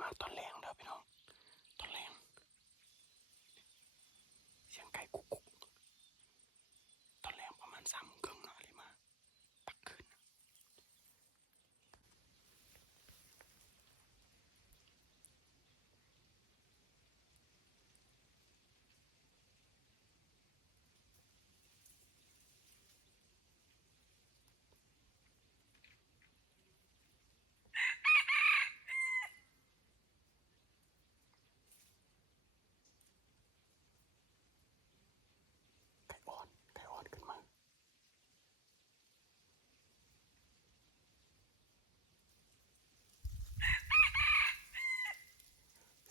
มาตอนแรงเด้อพี่น้องตอนแรงเสียงไก่กุกๆตอนแรงประมาณ 3:30 น.เนาะลิมาตักขึ้นไก่อ่อนขึ้นมา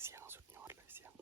เสียงสุดยอดเลยเสียง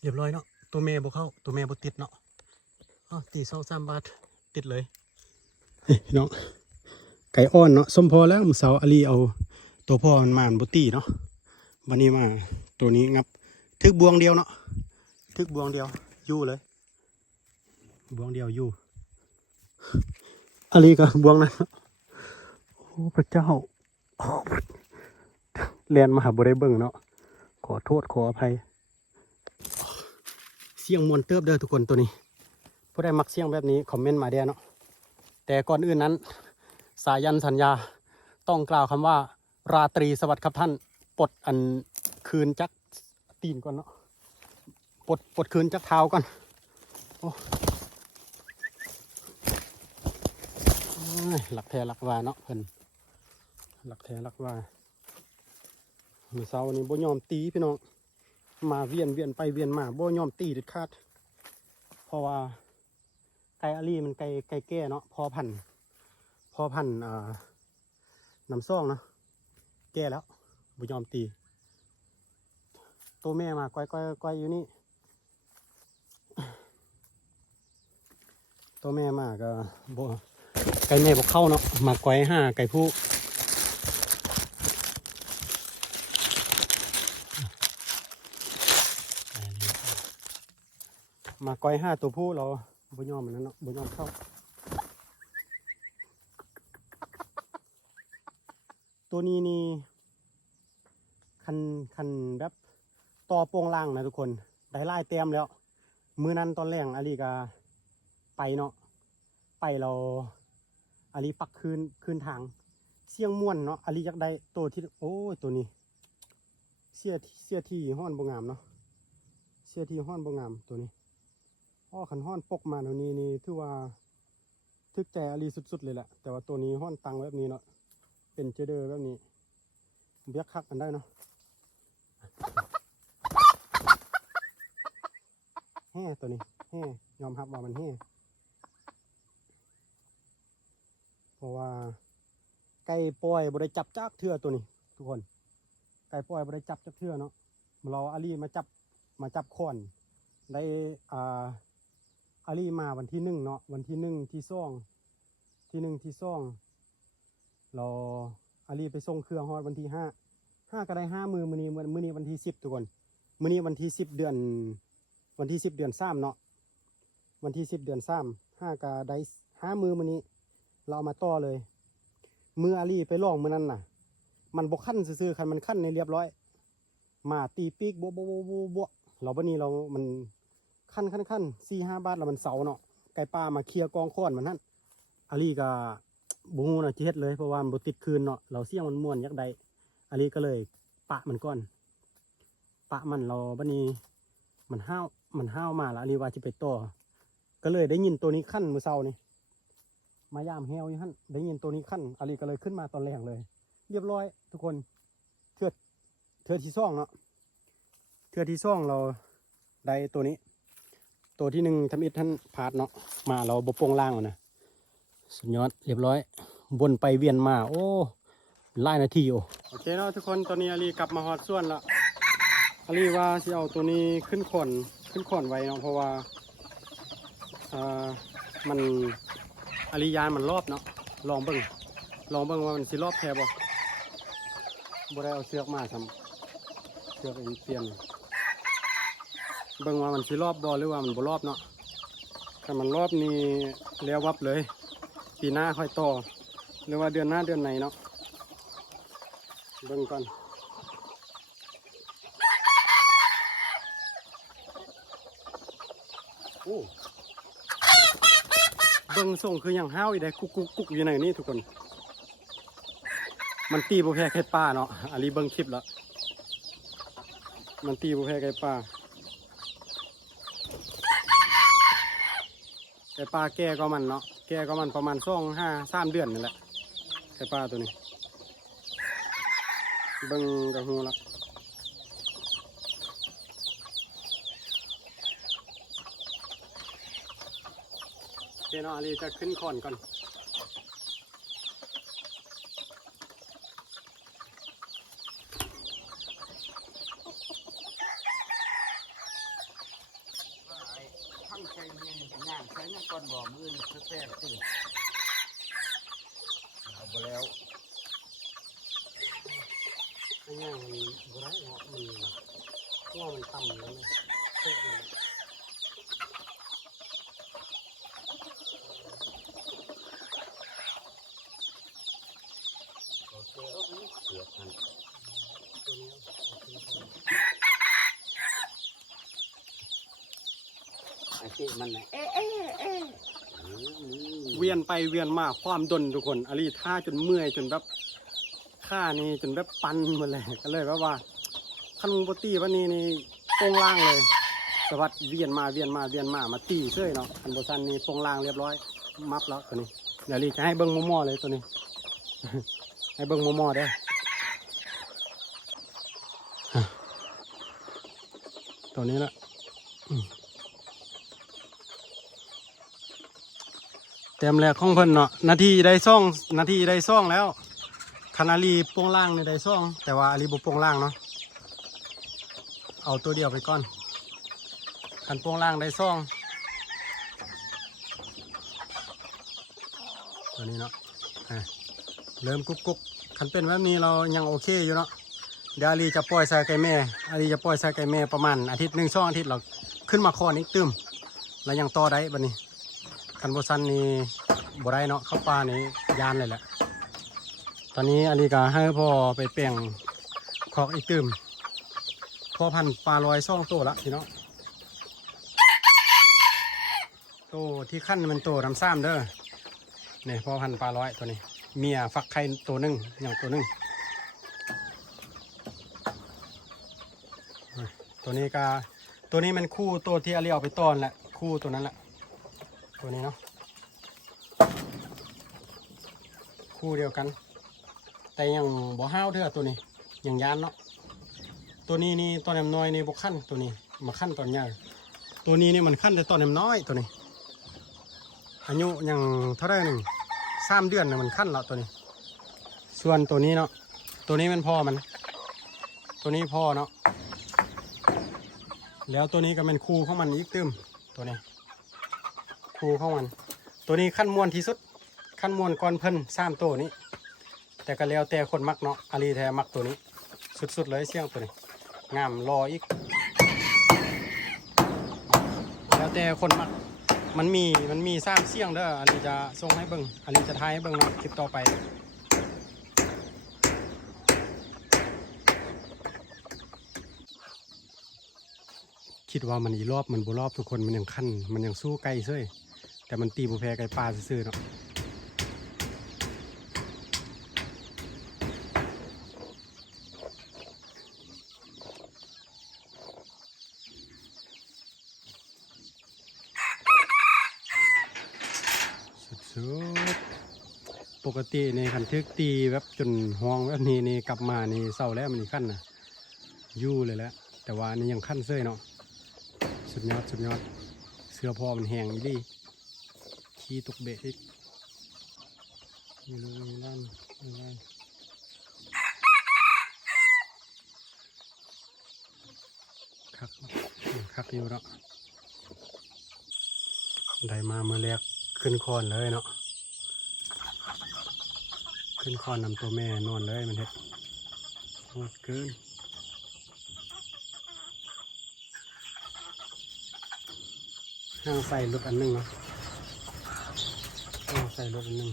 เรียบร้อยเนาะต ตัวเมย์บ่เข้าตัวเมย์บ่ติดเนาะอ๋อตี2-3 บาทติดเลยเฮ้ยพี่น้องไก่อ่อนเนาะสมพอแล้วมื้อเช้าอาลีเอาตัวพ่อมันมาบ่ตีเนาะวันนี้มาตัวนี้งับทึกบวงเดียวเนาะทึกบวงเดียวอยู่เลยบวงเดียวอยู่อาลีก็บวงนั้นโอ้พระเจ้าเรียนมาหาบ่ได้เบิ่งเนาะขอโทษขออภัยเสียงมวนเติบเด้อทุกคนตัวนี้ผู้ใดมักเสียงแบบนี้คอมเมนต์มาเด้อเนาะแต่ก่อนอื่นนั้นสายันสัญญาต้องกล่าวคำว่าราตรีสวัสดิ์ครับท่านปลดอันคืนจักตีนก่อนเนาะปลดคืนจักเท้าก่อนโอ้หลักแท้หลักวาเนาะเพิ่นหลักแท้หลักวามื้อเช้านี้บ่ยอมตีพี่น้องมาเวียนไปเวียนมาบ่ยอมตีเด็ดขาดเพราะว่าไก่อาลีมันไก่แก่เนาะพอพันน้ำซ่องเนาะแก่แล้วบ่ยอมตีตัวแม่มาก้อยอยู่นี่ตัวแม่มาก็บ่ไก่แม่บ่เข้าเนาะมาก้อยห้าไก่ผู้มาก้อยห้าตัวผู้เราบ่ยอมมันนั้นเนาะบ่ยอมเข้าตัวนี้นี่คันแบบต่อโปงล่างนะทุกคนได้ไล่เต็มแล้วมื้อนั้นตอนแรกอาลีก็ไปเนาะไปเราอาลีปักคืนทางเสียงม่วนเนาะอาลีอยากได้ตัวที่โอ้ยตัวนี้เสียที่ห้อนบ่งามเนาะเสียที่ห้อนบ่งามตัวนี้อ้อขันห้อนปกมาตัวนี้นี่ถือว่าทึกใจอาลีสุดๆเลยแหละแต่ว่าตัวนี้ห้อนตังแบบนี้เนาะเป็นเจเดอร์แบบนี้เบียกคักกันได้เนาะแห่ตัวนี้แห่ยอมรับว่ามันแห่เพราะว่าไก่ปล่อยบ่ได้จับจักเทื่อตัวนี้ทุกคนไก่ปล่อยบ่ได้จับจักเทื่อเนาะเราอาลีมาจับค้อนได้อาลีมาวันที่1เนาะวันที่1ที่2เราอาลีไปส่งเครื่องฮอดวันที่5ก็ได้5มื้อนี้วันที่10ทุกคนมื้อนี้วันที่10 เดือน3เนาะวันที่10 เดือน3 5ก็ได้5มื้อนี้เราเอามาต่อเลยมืออาลีไปลองมื้อนั้นน่ะมันบ่คั่นซื่อๆคันมันคั่นในเรียบร้อยมาตีปีกบ่เราบัดนี้มันคั่น4-5 บาทแล้วมันเสาเนาะไก่ป่ามาเคลียร์กองค้อนมันนั่นอาลีก็บ่ฮู้น่ะสิเฮ็ดเลยเพราะว่ามันบ่ติดคืนเนาะเราเสียงมันม่วนอยากได้อาลีก็เลยปะมันก่อนปะมันเราบัดนี้มันห้าวมาแล้วอาลีว่าสิไปต่อก็เลยได้ยินตัวนี้คั่นมื้อเช้านี่มายามแฮวอยู่หั่นได้ยินตัวนี้คั่นอาลีก็เลยขึ้นมาตอนแรกเลยเรียบร้อยทุกคนเทื่อที่2เนาะเทื่อที่2เราได้ตัวนี้ตัวที่1ทำอิฐท่านพาดเนาะมาเราบ่โป่งล่างนะสุดยอดเรียบร้อยวนไปเวียนมาโอ้หลายนาทีโอเคเนาะทุกคนตอนนี้อาลีกลับมาฮอดส่วนละอาลีว่าสิเอาตัวนี้ขึ้นขอนไว้เนาะเพราะว่ามันอาลียานมันรอบเนาะลองเบิ่งว่ามันสิรอบแท้บ่ได้เอาเชือกมาทำเชือกเองเปลี่ยนเบิ่งว่ามันสิรอบบ่หรือว่ามันบ่รอบเนาะถ้ามันรอบนี่แล้ววับเลยปีหน้าค่อยต่อหรือว่าเดือนหน้าเดือนไหนเนาะเบิ่งก่อนโอ้เบิ่งส่งคืออย่างห้าวอีได้กุกอยู่ในนี้ทุกคนมันตีบ่แพ้ไก่ป่าเนาะอาลีเบิ่งคลิปแล้วมันตีบ่แพ้ไก่ป่าไก่ป่าแก่ก็มันเนาะแก่ก็มันประมาณ3 เดือนนี่แหละไก่ป่าตัวนี้เบิ่งกระหูละโอเคเนาะอาลีจะขึ้นขอนก่อน ก้อนบ่อมือนึกแท้ๆตื่นเอาไปแล้ว ไอ้ย่างมันบ่ได้เนาะมันหัวมันต่ำแล้วนะเตะเลย โอเคเอาไปเสือกมัน ตัวนี้เอาขึ้นก่อน ไอ้ที่มันน่ะเอ๊ะเอ๊ะเอ๊ะนี่ เวียนไปเวียนมาความดนทุกคนอาลีท่าจนเมื่อยจนแบบข้านี่จนแบบปันหมดเลยก็เลยว่าคันปกติวันนี้นี่โปงล่างเลยสวัสดเวียนมาเวียนมาเวียนมาตีเสื้อเนาะคันโบซันนี่โปงล่างเรียบร้อยมับแล้วตัวนี้เดี๋ยวลีจะให้เบิ้งมอๆเลยตัวนี้ ให้เบิ้งมอๆเด้อตัวนี้ละเต็มแล้วของเพิ่นเนาะนาทีได้ซ่องแล้วคันอาลีโปงล่างในได้ซ่องแต่ว่าอาลีบ่โปงล่างเนาะเอาตัวเดียวไปก่อนคันโปงล่างได้ซ่องตัวนี้เนาะเริ่มกุ๊กคันเป็นแบบนี้เรายังโอเคอยู่เนาะเดี๋ยวอาลีจะปล่อยใส่ไก่แม่อาลีจะปล่อยใส่ไก่แม่ประมาณอาทิตย์1 2 อาทิตย์เราขึ้นมาคอนี้ตึมแล้วยังต่อได้บัดนี้คันโบซันนี่บ่ได้เนาะเข้าป่านี่ยานเลยแหละตอนนี้อาลีก็ให้พ่อไปเปลี่ยนคอกอีกตึมพ่อพันปลาลอยซ่องโตละพี่เนาะโตที่ขั้นมันโตน้ำซ้ำเด้อเนี่ยพ่อพันปลาลอยตัวนี้เมียฟักไข่ตัวหนึ่งอย่างตัวหนึ่งตัวนี้ก็ตัวนี้มันคู่ตัวที่อาลีเอาไปต้อนแหละคู่ตัวนั้นแหละตัวนี้เนาะคู่เดียวกันแต่ยังบ่ห้าวเท่าตัวนี้ยังยานเนาะตัวนี้นี่ตอนน้อยนี่บ่ขั้นตัวนี้มาขั้นตอนใหญ่ตัวนี้นี่มันขั้นแต่ตอนน้อยตัวนี้อายุยังเท่าไรหนึ่ง3 เดือนนะมันขั้นแล้วตัวนี้ส่วนตัวนี้เนาะตัวนี้มันพ่อมันตัวนี้พ่อเนาะแล้วตัวนี้ก็เป็นคู่ของมันอีกตึมตัวนี้คู่ของมันตัวนี้ขั้นม้วนที่สุดขั้นม้วนก่อนเพิ่น3 ตัวนี้แต่ก็แล้วแต่คนมักเนาะอาลีแท้มักตัวนี้สุดๆเลยเสี่ยงตัวนี้งามรออีกแล้วแต่คนมักมันมี3 เสี่ยงเด้ออาลีจะส่งให้เบิ่งอาลีจะทายให้เบิ่งเนาะคลิปต่อไปคิดว่ามันอีรอบมันบ่รอบทุกคนมันยังขั้นมันยังสู้ไก่เซ้ยแต่มันตีบ่แพ้ไก่ปลาซื่อๆเนาะสุดๆปกติในคันทึกตีแบบจนห้องแบบนี้นี่กลับมานี่เศร้าแล้วมันอีขั้นนะยู่เลยแหละแต่ว่านี่ยังขั้นเซ้ยเนาะสุดยอดเสื้อพอมันแห้งอีดีขี้ตกเบะอีกมีลูกมีล้านคักอยู่เนาะได้มาเมื่อแรกขึ้นคอนเลยเนาะขึ้นคอนนำตัวแม่นอนเลยมันเห็ดโหดเกินห้างใส่รถอันนึงเนาะห้างใส่รถอันนึง